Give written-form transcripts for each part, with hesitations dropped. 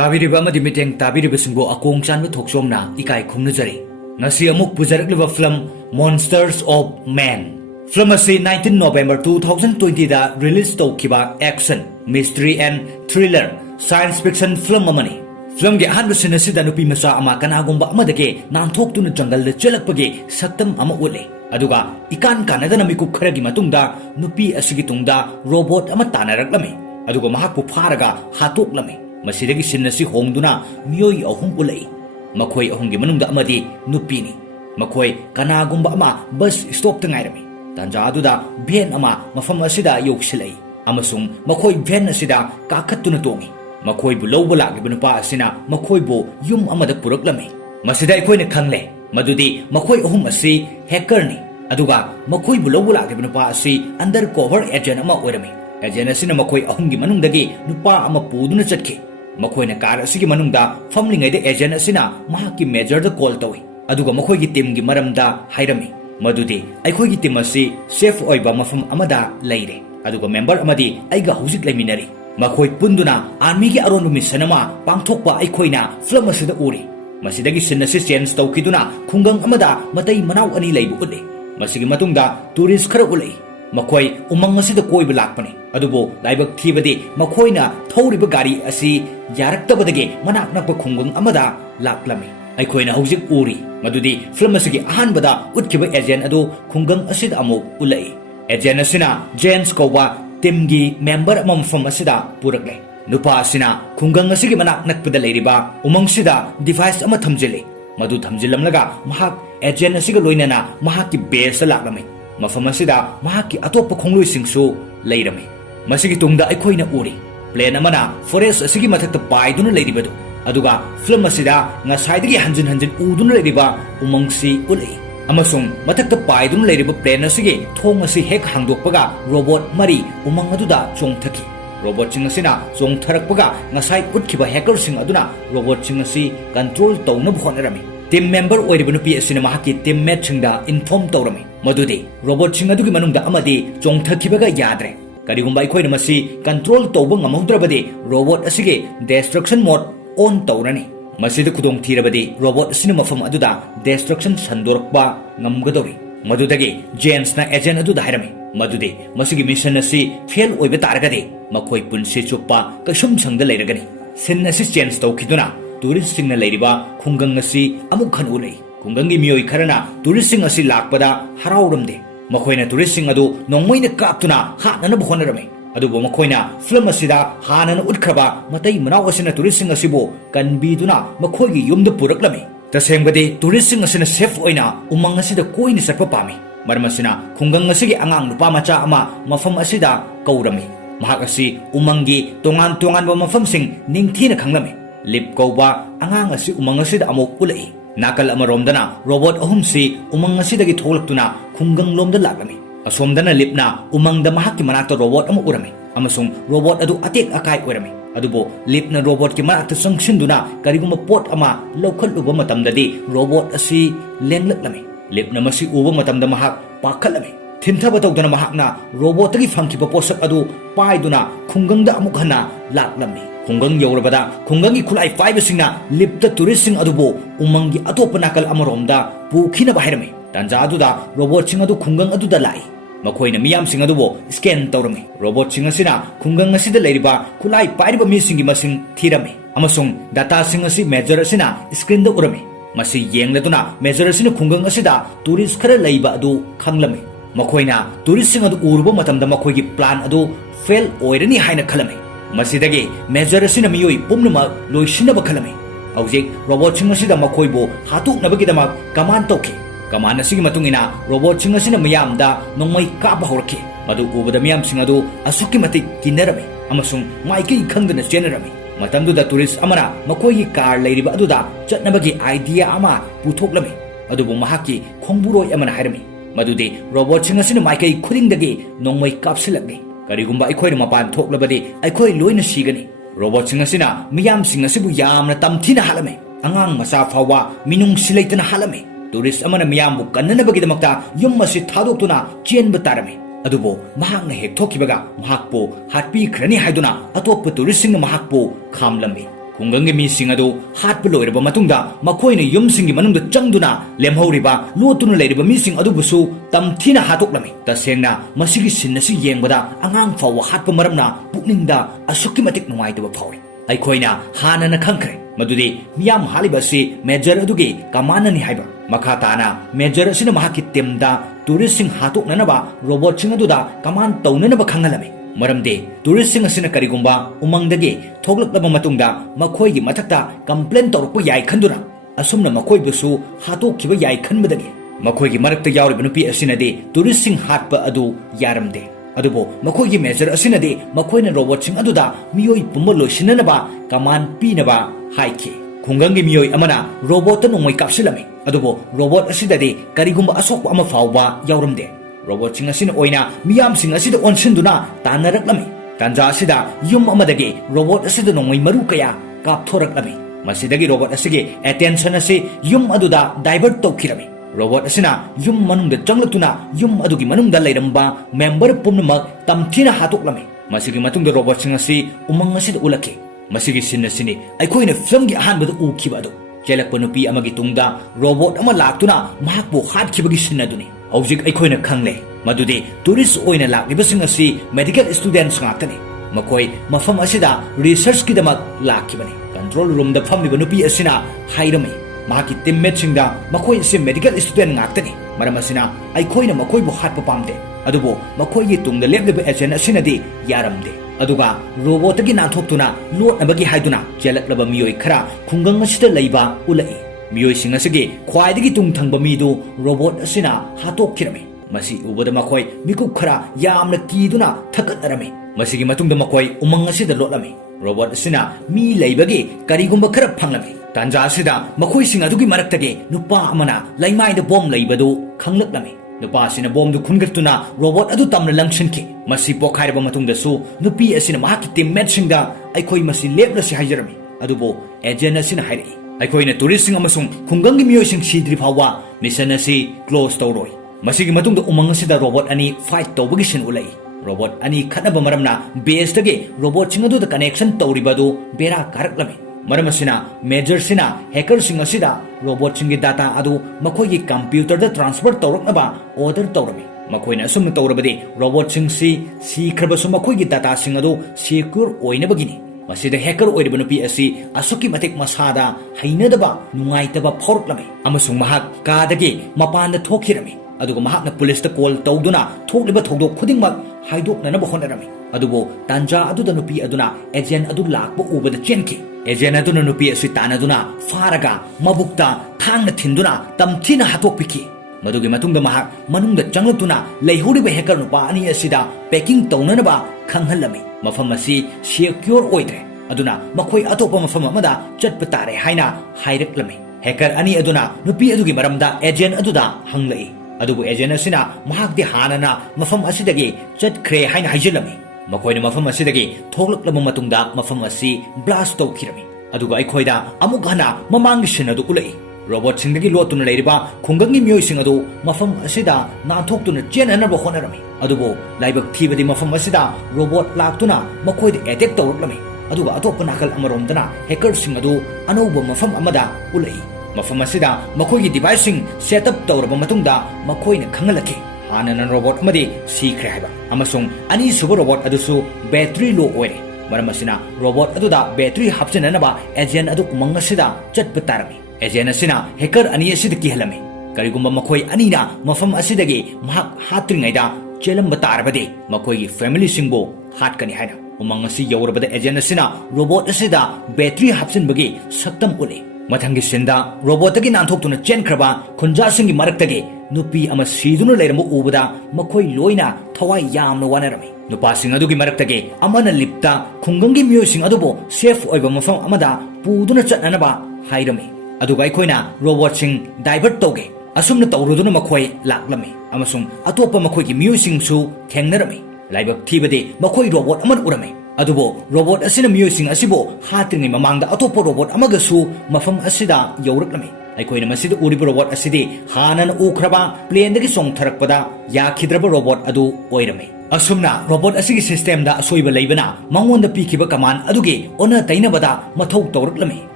Tabiriba amadi miteng tabiriba singbo akong chanba thoksomna ikai khumnajari. Ngasi amuk pujarakliba film Monsters of Man. Film asi 19 November 2020 da release tawkiba action, mystery and thriller science fiction film amani. Film ge ahanba sin asida nupi macha ama kanagumba amadake nanthoktu jungle da chelakpage saktam ama ule. Aduga ikan kanadana mikup kharagi matungda nupi asigi tungda robot ama tanaraklami. Aduga mahakpu pharaga hatoklami. Masidagi sinasi hongduna miyoi ahum ulai. Makhoi ahumgi manungda amadi nupini. Makhoi kanagumba ama bus stop tangairami. Tanja aduda ben ama mafam asida yoksilai. Amasung makhoi ben asida kakatuna tongi. Makhoi bu lawba lagi nupa asina makhoi bu yum amada puraklami. Masida ikhoina khangle madudi makhoi ahum asi hacker ni. Aduga makhoi bu lawba lagi nupa asi undercover agent ama oirami. Agent asina makhoi ahumgi manungdagi nupa ama puduna chatki. Makhoi car asigi manungda famlingai de agent asina mahaki major da call tawi. Aduga makhoi gi team gi maramda hairami. Madudi aikhoi gi team asi safe oiba mafam amada leire. Aduga member amadi aiga hujik laiminari. Makhoi punduna army gi aronu mission ama pangthokpa aikhoina film asida uri. Masidagi sin asi chance tawkiduna khungang amada matai manaw ani laibu ule. Masigi matungda tourist khara ulai. Makhoi umang asida koiba lakpani. Adubo laibak thibadi makhoina thoriba gari asi yaraktabadage manak nakpa khungung amada laklami. Aikhoina hojik uri madudi film asigi ahanbada utkiba agent adu khungang asida amuk ulai. Agent asina James Kowa teamgi member amam film asida purakle. Nupa asina khungang asigi manak nakpada leiriba umang sida device ama thamjile. Madu thamjilamlaga mahak agent asiga loinana mahaki base laklami. Mafam asida mahaki atopa khongloi singsu leirami. Masigi tungda aikhoina uri plane amana forest asigi mathakta paiduna leiribadu aduga film asida ngasaidagi hanjin uduna leiriba umangsi ulai amasung mathakta paiduna leiriba plane asigi thong asi hek hangdokpaga robot mari umang aduda chongthaki robot ching asina chongtharakpaga ngasai utkhiba hacker sing aduna robot ching asi control tawna bhonarami team member oiriba nupi asina mahaki teammate chingda inform tawrami madudi robot ching adugi manungda amadi chongthakibaga yadre Karigumba ikhoina masi control tawba ngamaudrabadi robot asigi destruction mode on tawrani masida khudong thirabadi robot asina mafam aduda destruction sandorakpa ngamgadori madudagi James na agent aduda hairami madudi masigi mission asi fail oiba taragadi makhoi punsi chuppa kasum sangda leiragani sin asi chance tawkhiduna tourist singna leiriba khungang asi amuk khan ulai khungangi miyoi kharana tourist sing asi lakpada harawramde Makhoina tourist sing adu nongmoina kaptuna hanana bhonarami adubo makhoina film asida hanana utkraba matai manaw asina tourist sing asibo kanbiduna makhoigi yumda puraklami tasengbadi tourist sing asina safe oina umang asida koini sakpa pami marmasina khungang asigi angang nupa macha ama mafam asida kaurami mahak asi umangi tongan ba mafam sing ningthina khanglami lip kauba angang asi umang asida amok ulai Nakal amaromdana robot ahumsi umang asidagi tholaktuna khungang lomda laklami asomdana lipna umangda mahakki manakta robot ama urami amasung robot adu atek akai urami adubo lipna robot ki manakta sangsinduna kariguma pot ama lokhal uba matamdadi robot asi lenglaklami lipna masi uba matamda mahak pakhalami thintaba tawdana mahakna robot gi phangkiba posak adu paiduna khungangda amukhana laklami Khungang yaurabada khungangi khulai faibasingna lipta touristing adubo umangi atopa nakal amaromda pukhina bahirami tanja aduda robot sing adu khungang aduda lai makhoina miyam sing adubo scan tawrami robot sing asina khungang asida leiriba khulai pairiba mi singi masing thirami amasung data sing asi major asina screen da urami masi yengladuna major asina khungang asida tourist khara leiba adu khanglami makhoina tourist sing adu urba matamda makhoigi plan adu fail oirani haina khalami Masidagi major asina miyoi pumnuma loisinaba khalami Aujik robot sing asida makhoibo hatuk nabagidama command tawki command asigi matungina robot sing asina miyamda nongmai kaba horki madu ubada miyam sing adu asuki matik kinarami amasung maiki khangdana generami matamduda tourist amara makhoigi car leiriba aduda chatnabagi idea ama puthoklami adubu mahaki khongburoi amana hairami madudi robot sing asina maiki khudingdagi nongmai kapsilakni Karigumba aikhoina mapan thoklabadi aikhoi loina sigani robot sing asina miyam sing asibu yamna tamthina halame angang masa fawa minung silaitana halame tourist amana miyam bu kannana bagidamakta yum masi thadoktuna chen batarame adubo mahakna hek thokibaga mahakpo hatpi khrani haiduna atop tourist sing mahakpo khamlambi ꯈꯨꯡꯒꯪꯒꯤ ꯃꯤꯁꯤꯡ ꯑꯗꯨ ꯍꯥꯠꯄ ꯂꯣꯏꯔꯕ ꯃꯇꯨꯡꯗ ꯃꯈꯣꯏꯅ ꯌꯨꯝꯁꯤꯡꯒꯤ ꯃꯅꯨꯡꯗ ꯆꯪꯗꯨꯅ ꯂꯦꯝꯍꯧꯔꯤꯕ ꯂꯣꯠꯇꯨꯅ ꯂꯩꯔꯤꯕ ꯃꯤꯁꯤꯡ ꯑꯗꯨꯕꯨꯁꯨ ꯇꯝꯊꯤꯅ ꯍꯥꯠꯇꯣꯛꯂꯝꯃꯤ ꯇꯁꯦꯡꯅ ꯃꯁꯤꯒꯤ ꯁꯤꯟ ꯑꯁꯤ ꯌꯦꯡꯕꯗ ꯑꯉꯥꯡ ꯐꯥꯎꯕ ꯍꯥꯠꯄ ꯃꯔꯝꯅ ꯄꯨꯛꯅꯤꯡꯗ ꯑꯁꯨꯛꯀꯤ ꯃꯇꯤꯛ ꯅꯨꯡꯉꯥꯏꯇꯕ ꯐꯥꯎꯏ ꯑꯩꯈꯣꯏꯅ ꯍꯥꯟꯅꯅ ꯈꯪꯈ꯭ꯔꯦ ꯃꯗꯨꯗꯤ ꯃꯤꯌꯥꯝ ꯍꯥꯠꯂꯤꯕ ꯑꯁꯤ ꯃꯦꯖꯔ ꯑꯗꯨꯒꯤ ꯀꯃꯥꯟꯅꯅꯤ ꯍꯥꯏꯕ ꯃꯈꯥ ꯇꯥꯅ ꯃꯦꯖꯔ ꯑꯁꯤꯅ ꯃꯍꯥꯛꯀꯤ ꯇꯤꯝꯗ ꯇꯨꯔꯤꯁꯁꯤꯡ ꯍꯥꯠꯇꯣꯛꯅꯅꯕ ꯔꯣꯕꯣꯠꯁꯤꯡ ꯑꯗꯨꯗ ꯀꯃꯥꯟ ꯇꯧꯅꯅꯕ ꯈꯪꯍꯜꯂꯝꯃꯤ ꯃꯔꯝꯗꯤ ꯇꯨꯔꯤꯁꯁꯤꯡ ꯑꯁꯤꯅ ꯀꯔꯤꯒꯨꯝꯕ ꯎꯃꯪꯗꯒꯤ ꯊꯣꯛꯂꯛꯂꯕ ꯃꯇꯨꯡꯗ ꯃꯈꯣꯏꯒꯤ ꯃꯊꯛꯇ ꯀꯝꯄ꯭ꯂꯦꯟ ꯇꯧꯔꯛꯄ ꯌꯥꯏ ꯈꯟꯗꯨꯅ ꯑꯁꯨꯝꯅ ꯃꯈꯣꯏꯕꯨꯁꯨ ꯍꯥꯠꯇꯣꯛꯈꯤꯕ ꯌꯥꯏ ꯈꯟꯕꯗꯒꯤ ꯃꯈꯣꯏꯒꯤ ꯃꯔꯛꯇ ꯌꯥꯎꯔꯤꯕ ꯅꯨꯄꯤ ꯑꯁꯤꯅꯗꯤ ꯇꯨꯔꯤꯁꯁꯤꯡ ꯍꯥꯠꯄ ꯑꯗꯨ ꯌꯥꯔꯝꯗꯦ ꯑꯗꯨꯕꯨ ꯃꯈꯣꯏꯒꯤ ꯃꯦꯖꯔ ꯑꯁꯤꯅꯗꯤ ꯃꯈꯣꯏꯅ ꯔꯣꯕꯣꯠꯁꯤꯡ ꯑꯗꯨꯗ ꯃꯤꯑꯣꯏ ꯄꯨꯝꯕ ꯂꯣꯏꯁꯤꯟꯅꯅꯕ ꯀꯃꯥꯟ ꯄꯤꯅꯕ ꯍꯥꯏꯈꯤ ꯈꯨꯡꯒꯪꯒꯤ ꯃꯤꯑꯣꯏ ꯑꯃꯅ ꯔꯣꯕꯣꯠꯇ ꯅꯣꯡꯃꯩ ꯀꯥꯞꯁꯤꯜꯂꯝꯃꯤ ꯑꯗꯨꯕꯨ ꯔꯣꯕꯣꯠ ꯑꯁꯤꯗꯗꯤ ꯀꯔꯤꯒꯨꯝꯕ ꯑꯁꯣꯛꯄ ꯑꯃ ꯐꯥꯎꯕ ꯌꯥꯎꯔꯝꯗꯦ ꯔꯣꯕꯣꯠꯁꯤꯡ ꯑꯁꯤꯅ ꯑꯣꯏꯅ ꯃꯤꯌꯥꯝꯁꯤꯡ ꯑꯁꯤꯗ ꯑꯣꯟꯁꯤꯟꯗꯨꯅ ꯇꯥꯟꯅꯔꯛꯂꯝꯃꯤ ꯇꯥꯟꯖꯥ ꯑꯁꯤꯗ ꯌꯨꯝ ꯑꯃꯗꯒꯤ ꯔꯣꯕꯣꯠ ꯑꯁꯤꯗ ꯅꯣꯡꯃꯩ ꯃꯔꯨ ꯀꯌꯥ ꯀꯥꯞꯊꯣꯔꯛꯂꯝꯃꯤ ꯃꯁꯤꯗꯒꯤ ꯔꯣꯕꯣꯠ ꯑꯁꯤꯒꯤ ꯑꯦꯇꯦꯟꯁꯟ ꯑꯁꯤ ꯌꯨꯝ ꯑꯗꯨꯗ ꯗꯥꯏꯚꯔꯠ ꯇꯧꯈꯤꯔꯝꯃꯤ ꯔꯣꯕꯣꯠ ꯑꯁꯤꯅ ꯌꯨꯝ ꯃꯅꯨꯡꯗ ꯆꯪꯂꯛꯇꯨꯅ ꯌꯨꯝ ꯑꯗꯨꯒꯤ ꯃꯅꯨꯡꯗ ꯂꯩꯔꯝꯕ ꯃꯦꯝꯕꯔ ꯄꯨꯝꯅꯃꯛ ꯇꯝꯊꯤꯅ ꯍꯥꯠꯇꯣꯛꯂꯝꯃꯤ ꯃꯁꯤꯒꯤ ꯃꯇꯨꯡꯗ ꯔꯣꯕꯣꯠꯁꯤꯡ ꯑꯁꯤ ꯎꯃꯪ ꯑꯁꯤꯗ ꯎꯠꯂꯛꯈꯤ ꯃꯁꯤꯒꯤ ꯁꯤꯟ ꯑꯁꯤꯅꯤ ꯑꯩꯈꯣꯏꯅ ꯐꯤल्मꯒꯤ ꯑꯍꯥꯟꯕꯗ ꯎꯈꯤꯕ ꯑꯗꯨ ꯆꯦꯜꯂꯛꯄ ꯅꯨꯄꯤ ꯑꯃꯒꯤ ꯇꯨꯡꯗ ꯔꯣꯕꯣꯠ ꯑꯃ ꯂꯥꯛꯇꯨꯅ ꯃꯍꯥꯛꯄꯨ ꯍꯥꯠꯈꯤꯕꯒꯤ ꯁꯤꯟ ꯑꯗꯨꯅꯤ ꯍꯧꯖꯤꯛ ꯑꯩꯈꯣꯏꯅ ꯈꯪꯂꯦ ꯃꯗꯨꯗꯤ ꯇꯨꯔꯤꯁ ꯑꯣꯏꯅ ꯂꯥꯛꯂꯤꯕꯁꯤꯡ ꯑꯁꯤ ꯃꯦꯗꯤꯀꯦꯜ ꯁ꯭ꯇꯨꯗꯦꯟꯠꯁ ꯉꯥꯛꯇꯅꯤ ꯃꯈꯣꯏ ꯃꯐꯝ ꯑꯁꯤꯗ ꯔꯤꯁꯔꯆꯀꯤꯗꯃꯛ ꯂꯥꯛꯈꯤꯕꯅꯤ ꯀꯟꯇ꯭ꯔꯣꯜ ꯔꯨꯝꯗ ꯐꯝꯂꯤꯕ ꯅꯨꯄꯤ ꯑꯁꯤꯅ ꯍꯥꯏꯔꯝꯃꯤ ꯃꯍꯥꯛꯀꯤ ꯇꯤꯝꯃꯦꯠꯁꯤꯡꯗ ꯃꯈꯣꯏ ꯑꯁꯤ ꯃꯦꯗꯤꯀꯦꯜ ꯁ꯭ꯇꯨꯗꯦꯟꯠ ꯉꯥꯛꯇꯅꯤ ꯃꯔꯝ ꯑꯁꯤꯅ ꯑꯩꯈꯣꯏꯅ ꯃꯈꯣꯏꯕꯨ ꯍꯥꯠꯄ ꯄꯥꯝꯗꯦ ꯑꯗꯨꯕꯨ ꯃꯈꯣꯏꯒꯤ ꯇꯨꯡꯗ ꯂꯦꯞꯂꯤꯕ ꯑꯦꯖꯦꯟꯠ ꯑꯁꯤꯅꯗꯤ ꯌꯥꯔꯝꯗꯦ ꯑꯗꯨꯒ ꯔꯣꯕꯣꯠꯇꯒꯤ ꯅꯥꯟꯊꯣꯛꯇꯨꯅ ꯂꯣꯠꯅꯕꯒꯤ ꯍꯥꯏꯗꯨꯅ ꯆꯦꯜꯂꯛꯂꯕ ꯃꯤꯑꯣꯏ ꯈꯔ ꯈꯨꯡꯒꯪ ꯑꯁꯤꯗ ꯂꯩꯕ ꯎꯠꯂꯛꯏ ꯃꯤꯑꯣꯏꯁꯤꯡ ꯑꯁꯤꯒꯤ ꯈ꯭ꯋꯥꯏꯗꯒꯤ ꯇꯨꯡ ꯊꯪꯕ ꯃꯤꯗꯨ ꯔꯣꯕꯣꯠ ꯑꯁꯤꯅ ꯍꯥꯠꯇꯣꯛꯈꯤꯔꯝꯃꯤ ꯃꯁꯤ ꯎꯕꯗ ꯃꯈꯣꯏ ꯃꯤꯀꯨꯞ ꯈꯔ ꯌꯥꯝꯅ ꯀꯤꯗꯨꯅ ꯊꯛꯀꯠꯅꯔꯝꯃꯤ ꯃꯁꯤꯒꯤ ꯃꯇꯨꯡꯗ ꯃꯈꯣꯏ ꯎꯃꯪ ꯑꯁꯤꯗ ꯂꯣꯠꯂꯝꯃꯤ ꯔꯣꯕꯣꯠ ꯑꯁꯤꯅ ꯃꯤ ꯂꯩꯕꯒꯤ ꯀꯔꯤꯒꯨꯝꯕ ꯈꯔ ꯐꯪꯂꯝꯃꯤ ꯇꯥꯟꯖꯥ ꯑꯁꯤꯗ ꯃꯈꯣꯏꯁꯤꯡ ꯑꯗꯨꯒꯤ ꯃꯔꯛꯇꯒꯤ ꯅꯨꯄꯥ ꯑꯃꯅ ꯂꯩꯃꯥꯏꯗ ꯕꯣꯝ ꯂꯩꯕꯗꯨ ꯈꯪꯂꯛꯂꯝꯃꯤ ꯅꯨꯄꯥ ꯑꯁꯤꯅ ꯕꯣꯝꯗꯨ ꯈꯨꯟꯒꯠꯇꯨꯅ ꯔꯣꯕꯣꯠ ꯑꯗꯨ ꯇꯝꯅ ꯂꯪꯁꯤꯟꯈꯤ ꯃꯁꯤ ꯄꯣꯈꯥꯏꯔꯕ ꯃꯇꯨꯡꯗꯁꯨ ꯅꯨꯄꯤ ꯑꯁꯤꯅ ꯃꯍꯥꯛꯀꯤ ꯇꯤꯝꯃꯦꯠꯁꯤꯡꯗ ꯑꯩꯈꯣꯏ ꯃꯁꯤ ꯂꯦꯞꯂꯁꯤ ꯍꯥꯏꯖꯔꯝꯃꯤ ꯑꯗꯨꯕꯨ ꯑꯦꯖꯦꯟꯠ ꯑꯁꯤꯅ ꯍꯥꯏꯔꯛꯏ ꯑꯩꯈꯣꯏꯅ ꯇꯨꯔꯤꯁꯁꯤꯡ ꯑꯃꯁꯨꯡ ꯈꯨꯡꯒꯪꯒꯤ ꯃꯤꯑꯣꯏꯁꯤꯡ ꯁꯤꯗ꯭ꯔꯤ ꯐꯥꯎꯕ ꯃꯤꯁꯟ ꯑꯁꯤ ꯀ꯭ꯂꯣꯖ ꯇꯧꯔꯣꯏ ꯃꯁꯤꯒꯤ ꯃꯇꯨꯡꯗ ꯎꯃꯪ ꯑꯁꯤꯗ ꯔꯣꯕꯣꯠ ꯑꯅꯤ ꯐꯥꯏꯠ ꯇꯧꯕꯒꯤ ꯁꯤꯟ ꯎꯠꯂꯛꯏ ꯔꯣꯕꯣꯠ ꯑꯅꯤ ꯈꯠꯅꯕ ꯃꯔꯝꯅ ꯕꯦꯁꯇꯒꯤ ꯔꯣꯕꯣꯠꯁꯤꯡ ꯑꯗꯨꯗ ꯀꯅꯦꯛꯁꯟ ꯇꯧꯔꯤꯕ ꯑꯗꯨ ꯕꯦꯔꯥ ꯀꯥꯔꯛꯂꯝꯃꯤ ꯃꯔꯝ ꯑꯁꯤꯅ ꯃꯦꯖꯔꯁꯤꯅ ꯍꯦꯀꯔꯁꯤꯡ ꯑꯁꯤꯗ ꯔꯣꯕꯣꯠꯁꯤꯡꯒꯤ ꯗꯥꯇꯥ ꯑꯗꯨ ꯃꯈꯣꯏꯒꯤ ꯀꯝꯄ꯭ꯌꯨꯇꯔꯗ ꯇ꯭ꯔꯥꯟꯁꯐꯔ ꯇꯧꯔꯛꯅꯕ ꯑꯣꯔꯗꯔ ꯇꯧꯔꯝꯃꯤ ꯃꯈꯣꯏꯅ ꯑꯁꯨꯝꯅ ꯇꯧꯔꯕꯗꯤ ꯔꯣꯕꯣꯠꯁꯤꯡꯁꯤ ꯁꯤꯈ꯭ꯔꯕꯁꯨ ꯃꯈꯣꯏꯒꯤ ꯗꯥꯇꯥꯁꯤꯡ ꯑꯗꯨ ꯁꯦꯀ꯭ꯌꯨꯔ ꯑꯣꯏꯅꯕꯒꯤꯅꯤ ꯃꯁꯤꯗ ꯍꯦꯀꯔ ꯑꯣꯏꯔꯤꯕ ꯅꯨꯄꯤ ꯑꯁꯤ ꯑꯁꯨꯛꯀꯤ ꯃꯇꯤꯛ ꯃꯁꯥꯗ ꯍꯩꯅꯗꯕ ꯅꯨꯡꯉꯥꯏꯇꯕ ꯐꯥꯎꯔꯛꯂꯝꯃꯤ ꯑꯃꯁꯨꯡ ꯃꯍꯥꯛ ꯀꯥꯗꯒꯤ ꯃꯄꯥꯟꯗ ꯊꯣꯛꯈꯤꯔꯝꯃꯤ ꯑꯗꯨꯒ ꯃꯍꯥꯛꯅ ꯄꯨꯂꯤꯁꯇ ꯀꯣꯜ ꯇꯧꯗꯨꯅ ꯊꯣꯛꯂꯤꯕ ꯊꯧꯗꯣꯛ ꯈꯨꯗꯤꯡꯃꯛ ꯍꯥꯏꯗꯣꯛꯅꯅꯕ ꯍꯣꯠꯅꯔꯝꯃꯤ ꯑꯗꯨꯕꯨ ꯇꯥꯟꯖꯥ ꯑꯗꯨꯗ ꯅꯨꯄꯤ ꯑꯗꯨꯅ ꯑꯦꯖꯦꯟꯠ ꯑꯗꯨ ꯂꯥꯛꯄ ꯎꯕꯗ ꯆꯦꯟꯈꯤ ꯑꯦꯖꯦꯟꯠ ꯑꯗꯨꯅ ꯅꯨꯄꯤ ꯑꯁꯤ ꯇꯥꯟꯅꯗꯨꯅ ꯐꯥꯔꯒ ꯃꯕꯨꯛꯇ ꯊꯥꯡꯅ ꯊꯤꯟꯗꯨꯅ ꯇꯝꯊꯤꯅ ꯍꯥꯠꯇꯣꯛꯄꯤꯈꯤ ꯃꯗꯨꯒꯤ ꯃꯇꯨꯡꯗ ꯃꯍꯥꯛ ꯃꯅꯨꯡꯗ ꯆꯪꯂꯛꯇꯨꯅ ꯂꯩꯍꯧꯔꯤꯕ ꯍꯦꯀꯔ ꯅꯨꯄꯥ ꯑꯅꯤ ꯑꯁꯤꯗ ꯄꯦꯀꯤꯡ ꯇꯧꯅꯅꯕ ꯈꯪꯍꯜꯂꯝꯃꯤ ꯃꯐꯝ ꯑꯁꯤ ꯁꯦꯀ꯭ꯌꯨꯔ ꯑꯣꯏꯗ꯭ꯔꯦ ꯑꯗꯨꯅ ꯃꯈꯣꯏ ꯑꯇꯣꯞꯄ ꯃꯐꯝ ꯑꯃꯗ ꯆꯠꯄ ꯇꯥꯔꯦ ꯍꯥꯏꯅ ꯍꯥꯏꯔꯛꯂꯝꯃꯤ ꯍꯦꯀꯔ ꯑꯅꯤ ꯑꯗꯨꯅ ꯅꯨꯄꯤ ꯑꯗꯨꯒꯤ ꯃꯔꯝꯗ ꯑꯦꯖꯦꯟꯠ ꯑꯗꯨꯗ ꯍꯪꯂꯛꯏ ꯑꯗꯨꯕꯨ ꯑꯦꯖꯦꯟꯠ ꯑꯁꯤꯅ ꯃꯍꯥꯛꯇꯤ ꯍꯥꯟꯅꯅ ꯃꯐꯝ ꯑꯁꯤꯗꯒꯤ ꯆꯠꯈ꯭ꯔꯦ ꯍꯥꯏꯅ ꯍꯥꯏꯖꯤꯜꯂꯝꯃꯤ ꯃꯈꯣꯏꯅ ꯃꯐꯝ ꯑꯁꯤꯗꯒꯤ ꯊꯣꯛꯂꯛꯂꯕ ꯃꯇꯨꯡꯗ ꯃꯐꯝ ꯑꯁꯤ ꯕ꯭ꯂꯥꯁ ꯇꯧꯈꯤꯔꯝꯃꯤ ꯑꯗꯨꯒ ꯑꯩꯈꯣꯏꯗ ꯑꯃꯨꯛ ꯍꯟꯅ ꯃꯃꯥꯡꯒꯤ ꯁꯤꯟ ꯑꯗꯨ ꯎꯠꯂꯛꯏ ꯔꯣꯕꯣꯠꯁꯤꯡꯗꯒꯤ ꯂꯣꯠꯇꯨꯅ ꯂꯩꯔꯤꯕ ꯈꯨꯡꯒꯪꯒꯤ ꯃꯤꯑꯣꯏꯁꯤꯡ ꯑꯗꯨ ꯃꯐꯝ ꯑꯁꯤꯗ ꯅꯥꯟꯊꯣꯛꯇꯨꯅ ꯆꯦꯟꯅꯅꯕ ꯍꯣꯠꯅꯔꯝꯃꯤ ꯑꯗꯨꯕꯨ ꯂꯥꯏꯕꯛ ꯊꯤꯕꯗꯤ ꯃꯐꯝ ꯑꯁꯤꯗ ꯔꯣꯕꯣꯠ ꯂꯥꯛꯇꯨꯅ ꯃꯈꯣꯏꯗ ꯑꯦꯇꯦꯛ ꯇꯧꯔꯛꯂꯝꯃꯤ ꯑꯗꯨꯒ ꯑꯇꯣꯞꯄ ꯅꯥꯀꯜ ꯑꯃꯔꯣꯝꯗꯅ ꯍꯦꯀꯔꯁꯤꯡ ꯑꯗꯨ ꯑꯅꯧꯕ ꯃꯐꯝ ꯑꯃꯗ ꯎꯠꯂꯛꯏ ꯃꯐꯝ ꯑꯁꯤꯗ ꯃꯈꯣꯏꯒꯤ ꯗꯤꯚꯥꯏꯁꯁꯤꯡ ꯁꯦꯠꯑꯞ ꯇꯧꯔꯕ ꯃꯇꯨꯡꯗ ꯃꯈꯣꯏꯅ ꯈꯪꯍꯜꯂꯛꯈꯤ ꯍꯥꯟꯅꯅ ꯔꯣꯕꯣꯠ ꯑꯃꯗꯤ ꯁꯤꯈ꯭ꯔꯦ ꯍꯥꯏꯕ ꯑꯃꯁꯨꯡ ꯑꯅꯤꯁꯨꯕ ꯔꯣꯕꯣꯠ ꯑꯗꯨꯁꯨ ꯕꯦꯇ꯭ꯔꯤ ꯂꯣ ꯑꯣꯏꯔꯦ ꯃꯔꯝ ꯑꯁꯤꯅ ꯔꯣꯕꯣꯠ ꯑꯗꯨꯗ ꯕꯦꯇ꯭ꯔꯤ ꯍꯥꯞꯆꯤꯟꯅꯅꯕ ꯑꯦꯖꯦꯟꯠ ꯑꯗꯨ ꯎꯃꯪ ꯑꯁꯤꯗ ꯆꯠꯄ ꯇꯥꯔꯝꯃꯤ ꯑꯦꯖꯦꯟꯠ ꯑꯁꯤꯅ ꯍꯦꯀꯔ ꯑꯅꯤ ꯑꯁꯤꯗ ꯀꯤꯍꯜꯂꯝꯃꯤ ꯀꯔꯤꯒꯨꯝꯕ ꯃꯈꯣꯏ ꯑꯅꯤꯅ ꯃꯐꯝ ꯑꯁꯤꯗꯒꯤ ꯃꯍꯥꯛ ꯍꯥꯠꯇ꯭ꯔꯤꯉꯩꯗ ꯆꯦꯜꯂꯝꯕ ꯇꯥꯔꯕꯗꯤ ꯃꯈꯣꯏꯒꯤ ꯐꯦꯃꯤꯂꯤꯁꯤꯡꯕꯨ ꯍꯥꯠꯀꯅꯤ ꯍꯥꯏꯅ ꯎꯃꯪ ꯑꯁꯤ ꯌꯧꯔꯕꯗ ꯑꯦꯖꯦꯟꯠ ꯑꯁꯤꯅ ꯔꯣꯕꯣꯠ ꯑꯁꯤꯗ ꯕꯦꯇ꯭ꯔꯤ ꯍꯥꯞꯆꯤꯟꯕꯒꯤ ꯁꯛꯇꯝ ꯎꯠꯂꯤ ꯃꯊꯪꯒꯤ ꯁꯤꯟꯗ ꯔꯣꯕꯣꯠꯇꯒꯤ ꯅꯥꯟꯊꯣꯛꯇꯨꯅ ꯆꯦꯟꯈ꯭ꯔꯕ ꯈꯨꯟꯖꯥꯁꯤꯡꯒꯤ ꯃꯔꯛꯇꯒꯤ ꯅꯨꯄꯤ ꯑꯃ ꯁꯤꯗꯨꯅ ꯂꯩꯔꯝꯕ ꯎꯕꯗ ꯃꯈꯣꯏ ꯂꯣꯏꯅ ꯊꯋꯥꯏ ꯌꯥꯝꯅ ꯋꯥꯅꯔꯝꯃꯤ ꯅꯨꯄꯥꯁꯤꯡ ꯑꯗꯨꯒꯤ ꯃꯔꯛꯇꯒꯤ ꯑꯃꯅ ꯂꯤꯞꯇ ꯈꯨꯡꯒꯪꯒꯤ ꯃꯤꯑꯣꯏꯁꯤꯡ ꯑꯗꯨꯕꯨ ꯁꯦꯐ ꯑꯣꯏꯕ ꯃꯐꯝ ꯑꯃꯗ ꯄꯨꯗꯨꯅ ꯆꯠꯅꯅꯕ ꯍꯥꯏꯔꯝꯃꯤ ꯑꯗꯨꯒ ꯑꯩꯈꯣꯏꯅ ꯔꯣꯕꯣꯠꯁꯤꯡ ꯗꯥꯏꯚꯔꯠ ꯇꯧꯒꯦ ꯑꯁꯨꯝꯅ ꯇꯧꯔꯨꯗꯨꯅ ꯃꯈꯣꯏ ꯂꯥꯛꯂꯝꯃꯤ ꯑꯃꯁꯨꯡ ꯑꯇꯣꯞꯄ ꯃꯈꯣꯏꯒꯤ ꯃꯤꯑꯣꯏꯁꯤꯡꯁꯨ ꯊꯦꯡꯅꯔꯝꯃꯤ ꯂꯥꯏꯕꯛ ꯊꯤꯕꯗꯤ ꯃꯈꯣꯏ ꯔꯣꯕꯣꯠ ꯑꯃꯅ ꯎꯔꯝꯃꯤ ꯑꯗꯨꯕꯨ ꯔꯣꯕꯣꯠ ꯑꯁꯤꯅ ꯃꯤꯑꯣꯏꯁꯤꯡ ꯑꯁꯤꯕꯨ ꯍꯥꯠꯇ꯭ꯔꯤꯉꯩ ꯃꯃꯥꯡꯗ ꯑꯇꯣꯞꯄ ꯔꯣꯕꯣꯠ ꯑꯃꯒꯁꯨ ꯃꯐꯝ ꯑꯁꯤꯗ ꯌꯧꯔꯛꯂꯝꯃꯤ ꯑꯩꯈꯣꯏꯅ ꯃꯁꯤꯗ ꯎꯔꯤꯕ ꯔꯣꯕꯣꯠ ꯑꯁꯤꯗꯤ ꯍꯥꯟꯅꯅ ꯎꯈ꯭ꯔꯕ ꯄ꯭ꯂꯦꯟꯗꯒꯤ ꯆꯣꯡꯊꯔꯛꯄꯗ ꯌꯥꯈꯤꯗ꯭ꯔꯕ ꯔꯣꯕꯣꯠ ꯑꯗꯨ ꯑꯣꯏꯔꯝꯃꯤ ꯑꯁꯨꯝꯅ ꯔꯣꯕꯣꯠ ꯑꯁꯤꯒꯤ ꯁꯤꯁꯇꯦꯝꯗ ꯑꯁꯣꯏꯕ ꯂꯩꯕꯅ ꯃꯉꯣꯟꯗ ꯄꯤꯈꯤꯕ ꯀꯃꯥꯟ ꯑꯗꯨꯒꯤ ꯑꯣꯟꯅ ꯇꯩꯅꯕꯗ ꯃꯊꯧ ꯇꯧꯔꯛꯂꯝꯃꯤ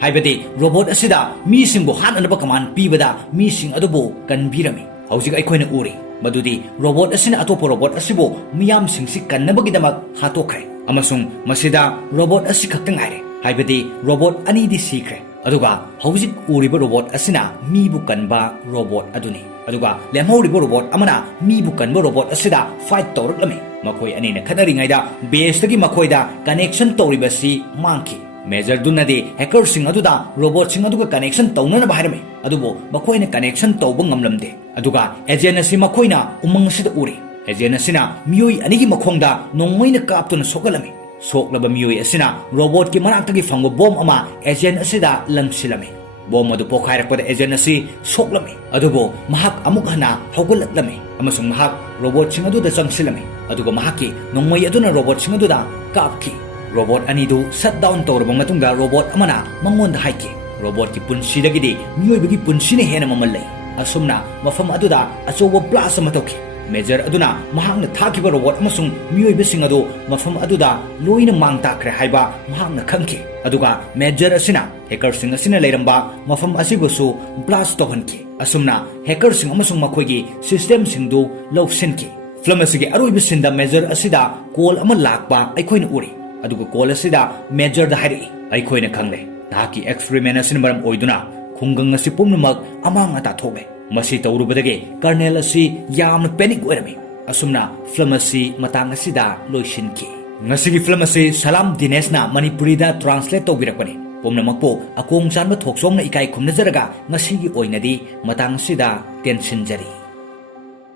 ꯍꯥꯏꯕꯗꯤ ꯔꯣꯕꯣꯠ ꯑꯁꯤꯗ ꯃꯤꯁꯤꯡꯕꯨ ꯍꯥꯠꯅꯅꯕ ꯀꯃꯥꯟ ꯄꯤꯕꯗ ꯃꯤꯁꯤꯡ ꯑꯗꯨꯕꯨ ꯀꯟꯕꯤꯔꯝꯃꯤ ꯍꯧꯖꯤꯛ ꯑꯩꯈꯣꯏꯅ ꯎꯔꯤ ꯃꯗꯨꯗꯤ ꯔꯣꯕꯣꯠ ꯑꯁꯤꯅ ꯑꯇꯣꯞꯄ ꯔꯣꯕꯣꯠ ꯑꯁꯤꯕꯨ ꯃꯤꯌꯥꯝꯁꯤꯡꯁꯤ ꯀꯟꯅꯕꯒꯤꯗꯃꯛ ꯍꯥꯠꯇꯣꯛꯈ꯭ꯔꯦ ꯑꯃꯁꯨꯡ ꯃꯁꯤꯗ ꯔꯣꯕꯣꯠ ꯑꯁꯤ ꯈꯛꯇ ꯉꯥꯏꯔꯦ ꯍꯥꯏꯕꯗꯤ ꯔꯣꯕꯣꯠ ꯑꯅꯤꯗꯤ ꯁꯤꯈ꯭ꯔꯦ ꯑꯗꯨꯒ ꯍꯧꯖꯤꯛ ꯎꯔꯤꯕ ꯔꯣꯕꯣꯠ ꯑꯁꯤꯅ ꯃꯤꯕꯨ ꯀꯟꯕ ꯔꯣꯕꯣꯠ ꯑꯗꯨꯅꯤ ꯑꯗꯨꯒ ꯂꯦꯝꯍꯧꯔꯤꯕ ꯔꯣꯕꯣꯠ ꯑꯃꯅ ꯃꯤꯕꯨ ꯀꯟꯕ ꯔꯣꯕꯣꯠ ꯑꯁꯤꯗ ꯐꯥꯏꯠ ꯇꯧꯔꯛꯂꯝꯃꯤ ꯃꯈꯣꯏ ꯑꯅꯤꯅ ꯈꯠꯅꯔꯤꯉꯩꯗ ꯕꯦꯁꯇꯒꯤ ꯃꯈꯣꯏꯗ ꯀꯅꯦꯛꯁꯟ ꯇꯧꯔꯤꯕꯁꯤ ꯃꯥꯡꯈꯤ ꯃꯦꯖꯔꯗꯨꯅꯗꯤ ꯍꯦꯀꯔꯁꯤꯡ ꯑꯗꯨꯗ ꯔꯣꯕꯣꯠꯁꯤꯡ ꯑꯗꯨꯒ ꯀꯅꯦꯛꯁꯟ ꯇꯧꯅꯅꯕ ꯍꯥꯏꯔꯝꯃꯤ ꯑꯗꯨꯕꯨ ꯃꯈꯣꯏꯅ ꯀꯅꯦꯛꯁꯟ ꯇꯧꯕ ꯉꯝꯂꯝꯗꯦ ꯑꯗꯨꯒ ꯑꯦꯖꯦꯟ ꯑꯁꯤ ꯃꯈꯣꯏꯅ ꯎꯃꯪ ꯑꯁꯤꯗ ꯎꯔꯤ ꯑꯦꯖꯦꯟ ꯑꯁꯤꯅ ꯃꯤꯑꯣꯏ ꯑꯅꯤꯒꯤ ꯃꯈꯣꯡꯗ ꯅꯣꯡꯃꯩꯅ ꯀꯥꯞꯇꯨꯅ ꯁꯣꯛꯍꯜꯂꯝꯃꯤ ꯁꯣꯛꯂꯕ ꯃꯤꯑꯣꯏ ꯑꯁꯤꯅ ꯔꯣꯕꯣꯠꯀꯤ ꯃꯅꯥꯛꯇꯒꯤ ꯐꯪꯕ ꯕꯣꯝ ꯑꯃ ꯑꯦꯖꯦꯟ ꯑꯁꯤꯗ ꯂꯪꯁꯤꯜꯂꯝꯃꯤ ꯕꯣꯝ ꯑꯗꯨ ꯄꯣꯈꯥꯏꯔꯛꯄꯗ ꯑꯦꯖꯦꯟ ꯑꯁꯤ ꯁꯣꯛꯂꯝꯃꯤ ꯑꯗꯨꯕꯨ ꯃꯍꯥꯛ ꯑꯃꯨꯛ ꯍꯟꯅ ꯍꯧꯒꯠꯂꯛꯂꯝꯃꯤ ꯑꯃꯁꯨꯡ ꯃꯍꯥꯛ ꯔꯣꯕꯣꯠꯁꯤꯡ ꯑꯗꯨꯗ ꯆꯪꯁꯤꯜꯂꯝꯃꯤ ꯑꯗꯨꯒ ꯃꯍꯥꯛꯀꯤ ꯅꯣꯡꯃꯩ ꯑꯗꯨꯅ ꯔꯣꯕꯣꯠꯁꯤꯡ ꯑꯗꯨꯗ ꯀꯥꯞꯈꯤ ꯔꯣꯕꯣꯠ ꯑꯅꯤꯗꯨ ꯁꯠ ꯗꯥꯎꯟ ꯇꯧꯔꯕ ꯃꯇꯨꯡꯗ ꯔꯣꯕꯣꯠ ꯑꯃꯅ ꯃꯉꯣꯟꯗ ꯍꯥꯏꯈꯤ ꯔꯣꯕꯣꯠꯀꯤ ꯄꯨꯟꯁꯤꯗꯒꯤꯗꯤ ꯃꯤꯑꯣꯏꯕꯒꯤ ꯄꯨꯟꯁꯤꯅ ꯍꯦꯟꯅ ꯃꯃꯜ ꯂꯩ ꯑꯁꯨꯝꯅ ꯃꯐꯝ ꯑꯗꯨꯗ ꯑꯆꯧꯕ ꯕ꯭ꯂꯥꯁ ꯑꯃ ꯇꯧꯈꯤ ꯃꯦꯖꯔ ꯑꯗꯨꯅ ꯃꯍꯥꯛꯅ ꯊꯥꯈꯤꯕ ꯔꯣꯕꯣꯠ ꯑꯃꯁꯨꯡ ꯃꯤꯑꯣꯏꯕꯁꯤꯡ ꯑꯗꯨ ꯃꯐꯝ ꯑꯗꯨꯗ ꯂꯣꯏꯅ ꯃꯥꯡ ꯇꯥꯛꯈ꯭ꯔꯦ ꯍꯥꯏꯕ ꯃꯍꯥꯛꯅ ꯈꯪꯈꯤ ꯑꯗꯨꯒ ꯃꯦꯖꯔ ꯑꯁꯤꯅ ꯍꯦꯀꯔꯁꯤꯡ ꯑꯁꯤꯅ ꯂꯩꯔꯝꯕ ꯃꯐꯝ ꯑꯁꯤꯕꯨꯁꯨ ꯕ꯭ꯂꯥꯁ ꯇꯧꯍꯟꯈꯤ ꯑꯁꯨꯝꯅ ꯍꯦꯀꯔꯁꯤꯡ ꯑꯃꯁꯨꯡ ꯃꯈꯣꯏꯒꯤ ꯁꯤꯁꯇꯦꯝꯁꯤꯡꯗꯨ ꯂꯧꯁꯤꯟꯈꯤ ꯐꯤꯂꯝ ꯑꯁꯤꯒꯤ ꯑꯔꯣꯏꯕ ꯁꯤꯟꯗ ꯃꯦꯖꯔ ꯑꯁꯤꯗ ꯀꯣꯜ ꯑꯃ ꯂꯥꯛꯄ ꯑꯩꯈꯣꯏꯅ ꯎꯔꯤ ꯑꯗꯨꯒ ꯀꯣꯜ ꯑꯁꯤꯗ ꯃꯦꯖꯔꯗ ꯍꯥꯏꯔꯛꯏ ꯑꯩꯈꯣꯏꯅ ꯈꯪꯂꯦ ꯅꯍꯥꯛꯀꯤ ꯑꯦꯛꯁꯄꯦꯔꯤꯃꯦꯟ ꯑꯁꯤꯅ ꯃꯔꯝ ꯑꯣꯏꯗꯨꯅ ꯈꯨꯡꯒꯪ ꯑꯁꯤ ꯄꯨꯝꯅꯃꯛ ꯑꯃꯥꯡ ꯑꯇꯥ ꯊꯣꯛꯂꯦ ꯃꯁꯤ ꯇꯧꯔꯨꯕꯗꯒꯤ ꯀꯔꯅꯦꯜ ꯑꯁꯤ ꯌꯥꯝꯅ ꯄꯦꯅꯤꯛ ꯑꯣꯏꯔꯝꯃꯤ ꯑꯁꯨꯝꯅ ꯐꯤꯂꯝ ꯑꯁꯤ ꯃꯇꯥꯡ ꯑꯁꯤꯗ ꯂꯣꯏꯁꯤꯟꯈꯤ ꯉꯁꯤꯒꯤ ꯐꯤꯂꯝ ꯑꯁꯤ ꯁꯂꯥꯝ ꯗꯤꯅꯦꯁꯅ ꯃꯅꯤꯄꯨꯔꯤꯗ ꯇ꯭ꯔꯥꯟꯁꯂꯦꯠ ꯇꯧꯕꯤꯔꯛꯄꯅꯤ ꯄꯨꯝꯅꯃꯛꯄꯨ ꯑꯀꯣꯡ ꯆꯥꯟꯕ ꯊꯣꯛꯆꯣꯝꯅ ꯏꯀꯥꯏ ꯈꯨꯝꯅꯖꯔꯒ ꯉꯁꯤꯒꯤ ꯑꯣꯏꯅꯗꯤ ꯃꯇꯥꯡ ꯑꯁꯤꯗ ꯇꯦꯟꯁꯤꯟꯖꯔꯤ